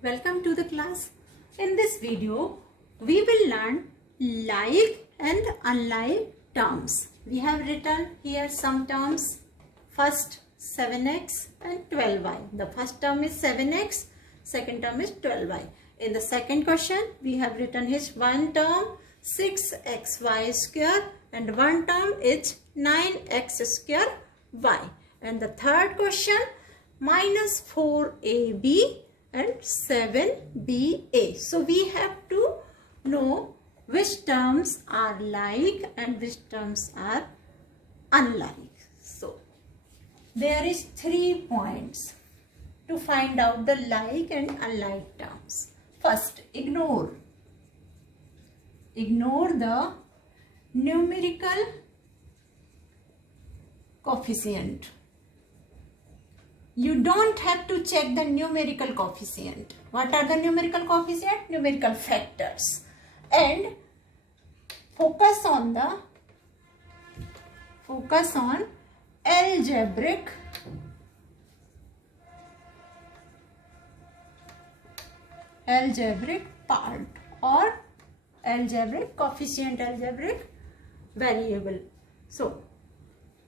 Welcome to the class. In this video, we will learn like and unlike terms. We have written here some terms. First 7x and 12y. The first term is 7x, second term is 12y. In the second question, we have written here one term 6xy square and one term is 9x square y. And the third question minus 4ab and 7ba. So we have to know which terms are like and which terms are unlike. So there is 3 points to find out the like and unlike terms. First, ignore the numerical coefficient. You don't have to check the numerical coefficient. What are the numerical coefficient? Numerical factors. And focus on algebraic part or algebraic coefficient, algebraic variable. So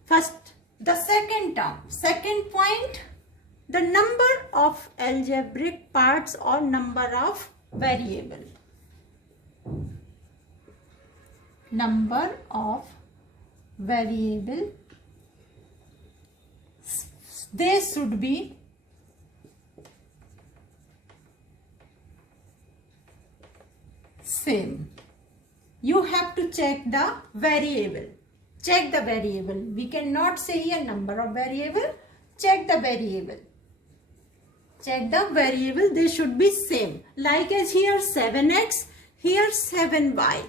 first, the second term, second point, the number of algebraic parts or number of variable. Number of variable, they should be same. You have to check the variable. Check the variable. We cannot say here number of variable. Check the variable. Check the variable. They should be same. Like as here 7x, here 7y.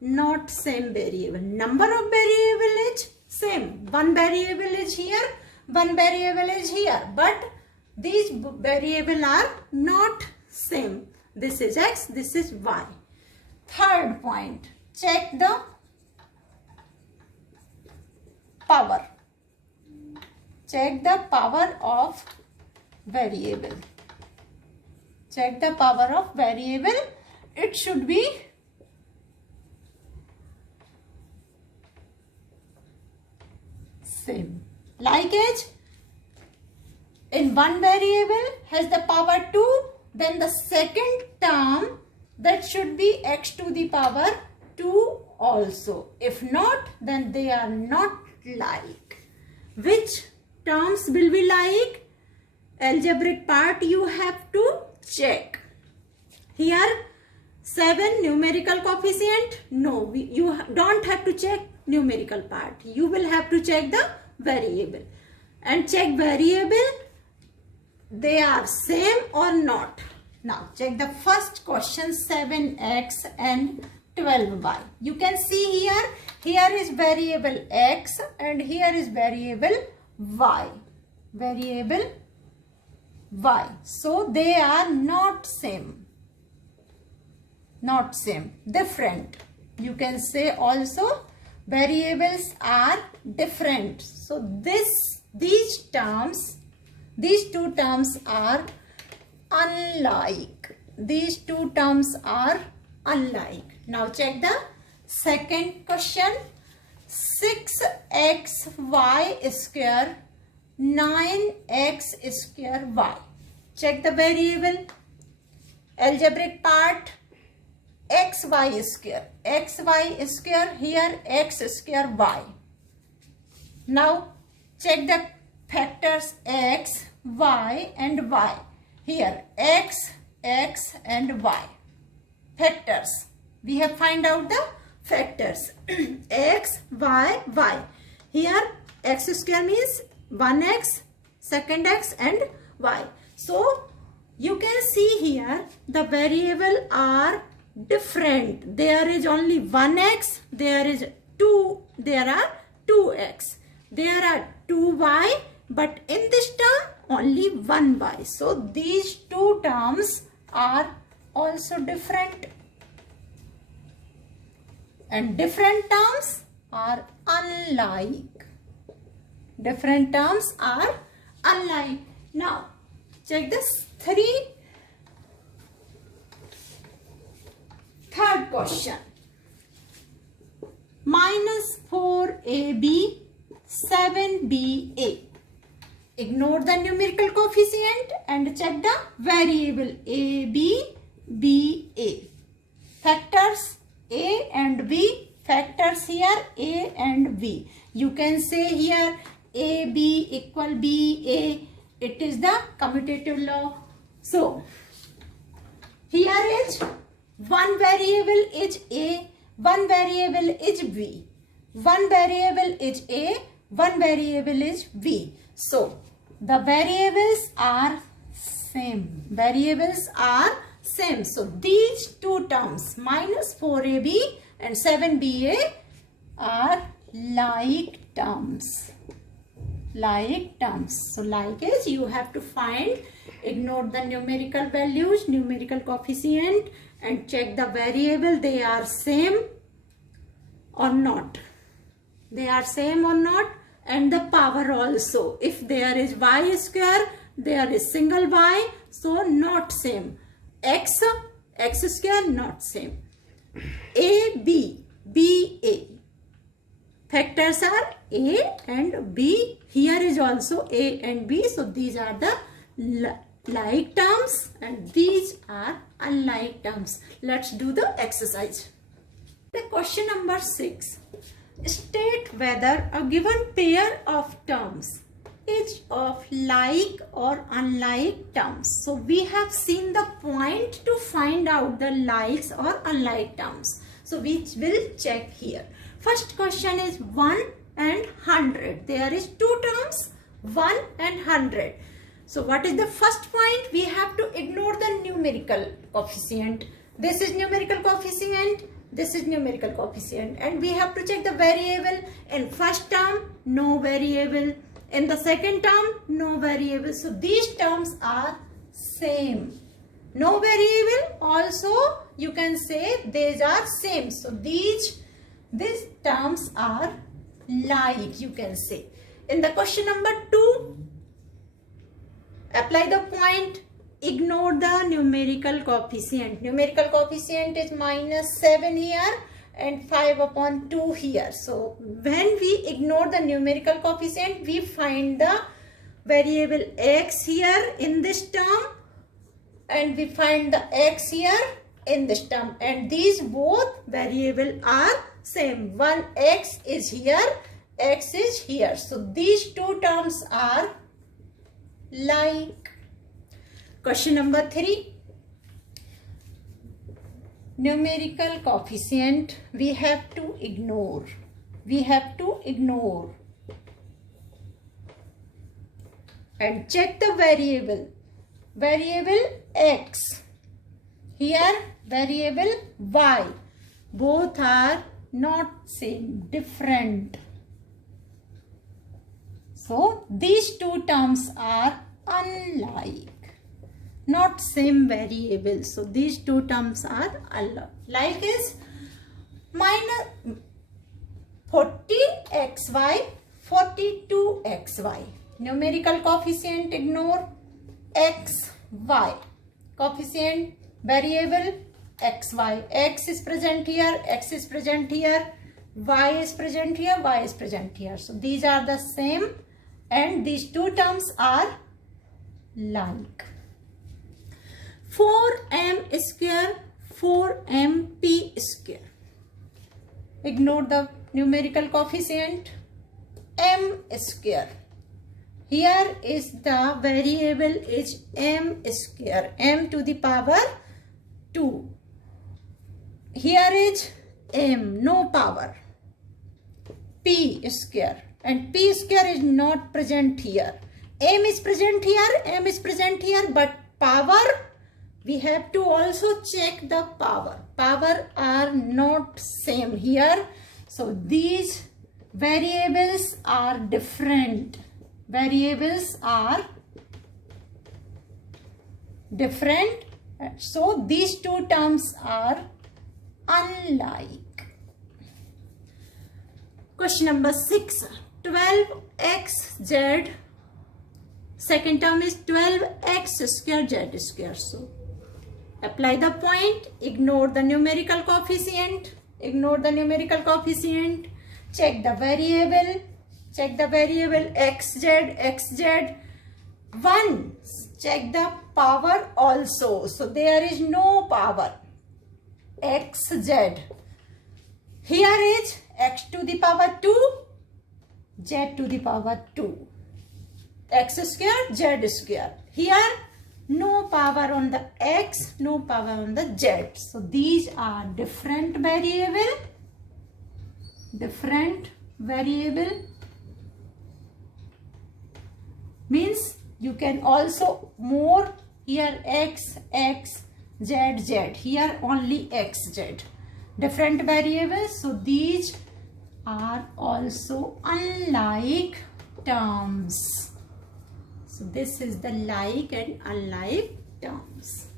Not same variable. Number of variable is same. One variable is here, one variable is here. But these variable are not same. This is x, this is y. Third point. Check the power. Check the power of variable. Check the power of variable. It should be same. Like as in one variable has the power 2, then the second term that should be x to the power 2 also. If not, then they are not like. Which terms will be like? Algebraic part you have to check. Here 7 numerical coefficient. No, you don't have to check numerical part. You will have to check the variable. And check variable, they are same or not. Now check the first question 7x and 12y. You can see here is variable x and here is variable y. Variable y. So they are not same. Not same. Different. You can say also variables are different. So these two terms are unlike. These two terms are unlike. Now check the second question. 6xy square 9x square y. Check the variable. Algebraic part xy square. Xy square, here x square y. Now check the factors x, y and y. Here x, x and y. Factors. We have find out the factors. X, y, y. Here x square means 1x, second x and y. So you can see here the variable are different. There is only 1x, there are 2x. There are 2y, but in this term only 1y. So these two terms are also different. And different terms are unlike. Different terms are unlike. Now check this Third question. Minus 4ab, 7ba. Ignore the numerical coefficient and check the variable a, b, b, a. Factors a and b. Factors here a and b. You can say here a, b equal b, a. It is the commutative law. So, here is one variable is a, one variable is b. One variable is a, one variable is b. So, the variables are same. Variables are same. So, these two terms minus 4ab and 7ba are like terms. Like terms. So, like is you have to find, ignore the numerical values, numerical coefficient and check the variable. They are same or not. They are same or not. And the power also. If there is y square, there is single y, so not same. X square, not same. A, B, B, A. Factors are A and B. Here is also A and B. So these are the like terms and these are unlike terms. Let's do the exercise. The question number 6. State whether a given pair of terms is of like or unlike terms. So we have seen the point to find out the likes or unlike terms. So we will check here. First question is 1 and 100. There is two terms 1 and 100. So what is the first point? We have to ignore the numerical coefficient. This is numerical coefficient. This is numerical coefficient and we have to check the variable. In first term, no variable. In the second term, no variable. So these terms are same. No variable also you can say these are same. So these terms are like, you can say. In the question number 2, apply the point. Ignore the numerical coefficient. Numerical coefficient is minus 7 here and 5 upon 2 here. So when we ignore the numerical coefficient, we find the variable x here in this term and we find the x here in this term. And these both variable are same. One x is here, x is here. So these two terms are like. Question number 3. Numerical coefficient we have to ignore. We have to ignore. And check the variable. Variable x. Here variable y. Both are not same, different. So these two terms are unlike. Not same variable. So these two terms are unlike. Like is minus 14xy, 42xy. Numerical coefficient ignore. X, y. Coefficient variable xy. X is present here, x is present here, y is present here, y is present here. So these are the same and these two terms are like. 4m square, 4mp square. Ignore the numerical coefficient. M square. Here is the variable is m square. M to the power 2. Here is m, no power. P square. And p square is not present here. M is present here, m is present here, but power, we have to also check the power. Power are not same here. So these variables are different. Variables are different. So these two terms are unlike. Question number 6. 12xz. Second term is 12x square z square. So Apply the point, ignore the numerical coefficient, check the variable, xz, 1, check the power also, so there is no power, xz, here is x to the power 2, z to the power 2, x square, z square, here no power on the x, no power on the z. So these are different variable means you can also more, here x, z, here only xz, different variables. So these are also unlike terms. So this is the like and unlike terms.